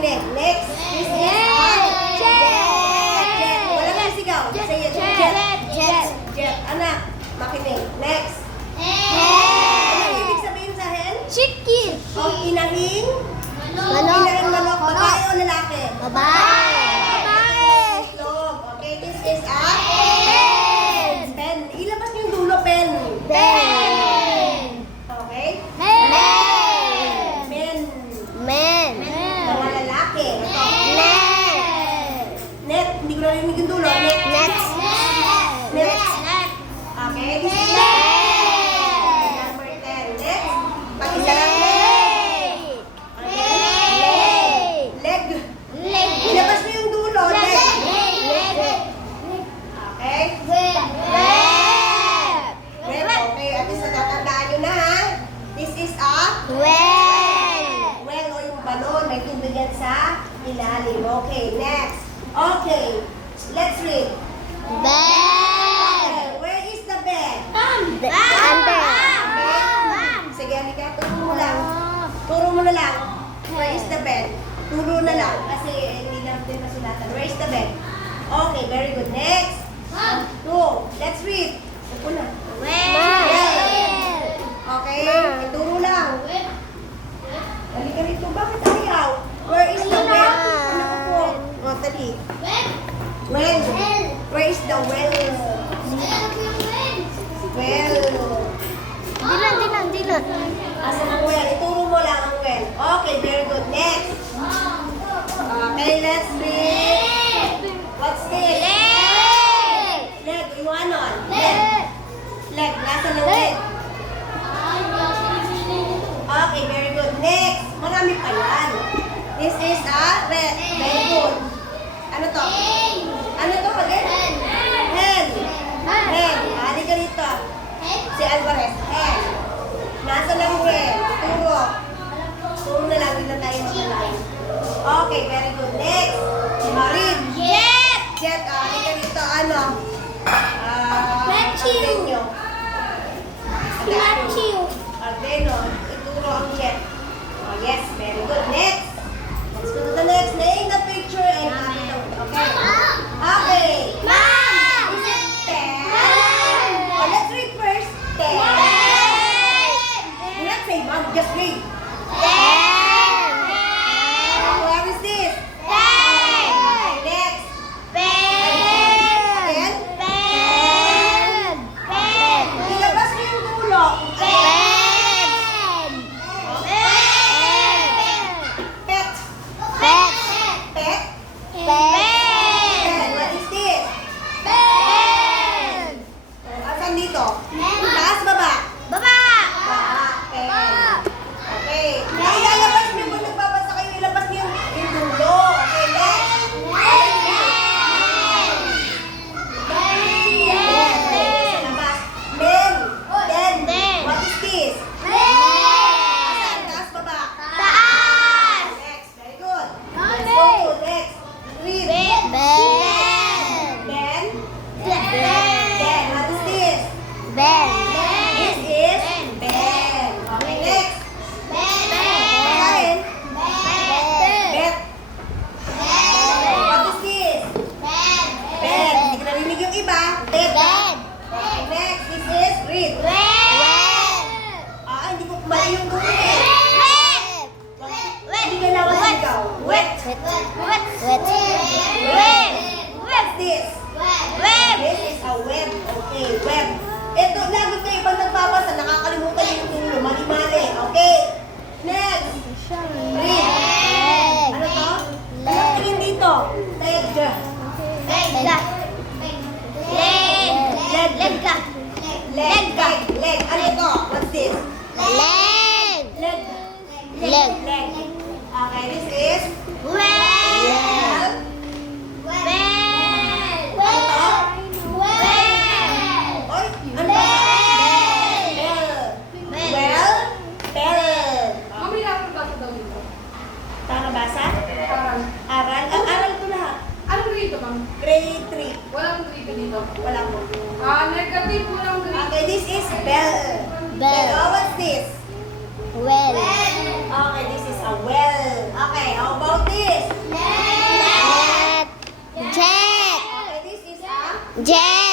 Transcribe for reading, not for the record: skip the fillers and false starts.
makinig. Next. This is jet. Wala kang sigaw. Say it. Jet. Anak, makinig. Next. Ano ibig sabihin sa hen? Chicken. O inahing? Manok. Inahing manok. Babae o lalaki? Babae. Itlog. Okay, this is a Pen. pen. Ilabas niyo yung dulo, pen. Pen. Okay? Men. Men. Men. Mga lalaki. Ito. Net. Net. Hindi ko narinig yung dulo. Net. Net. Okay, this is number 10. Next. Pag-isa lang. Leg. Ilabas niyo yung dulo. Leg. Okay? Web. Okay, at least natatandaan nyo na ha. This is a well o yung balon. May tubig yan sa ilalim. Okay, next. Okay, let's read. Okay, where is the bed? Sige, halika. Turo mo lang. Turo mo na lang. Where is the bed? Turo na lang. Kasi hindi lang din masulatan. Where is the bed? Okay, very good. Next. Two. Let's read. Ito na. Okay, ituro lang. Halika rito. Bakit ayaw? Where is the bed? Ano po? O, tali. Well. Where is the well? Well. Dilan. Asan ang well? Ituro mo lang ang well. Okay, very good. Next. Okay, let's read. What's this? Leg. Iwanon. Leg. Nasaan ang leg? Okay, very good. Next. Marami pa yan. This is a red. Very good. Ano to? Ano to again? Hen. Hali ka dito. Si Alvarez. Hen. Nasa lang hen. Turo. Turo na lang. Hindi na tayo maglalay. Okay, very good. Next. Marin. Jet. Hali ka dito. Ano? Ardenyo. Ardeno. Ituro ang jet. Oh, yes. Very good. Next. Let's go to the next. Name the picture and copy the word. Okay. Okay. Is it 10? Oh, let's read first. 10. Do not say mom. Just read. Where is this? Okay, next. Again. Ilabas niyo yung dulo. Pet. Pet. Pen. What is this? Asan dito? Taas, baba. Baba. Pen. Okay. Ilalabas niyo kung nagbabasa kayo, ilabas niyo yung dulo. Okay, next. Sa labas. Men. What is this? Asan? Taas, baba. Next. Very good. Let's go to next. Read. Ben. What is this? This is Ben. Okay, next. Pagkain. Bet. What is this? Ben. Hindi ko narinig yung iba. Bet. Okay, next. This is read. Hindi ko mali yung dulo eh. Hindi ka lang masigaw. Wet. What's this? This is a web. Okay, web. Ito, lagi kayo pag nagbabasa, nakakalimutan yung dulo. Mali-mali. Okay. Next. Read. Ano to? Ano tingin dito? Leg. Leg. Ano to? What's this? Leg. Okay, this is well. Oy, ano ba? Bell. Tama basa? Aral? Ang aral ko lahat. Anong grade ma'am? Grade 3. Walang grade dito. Wala po. Negative po lang grade. Okay, this is bell. Oh, what's this? Well. Okay, this is a well. Okay, how about this? J.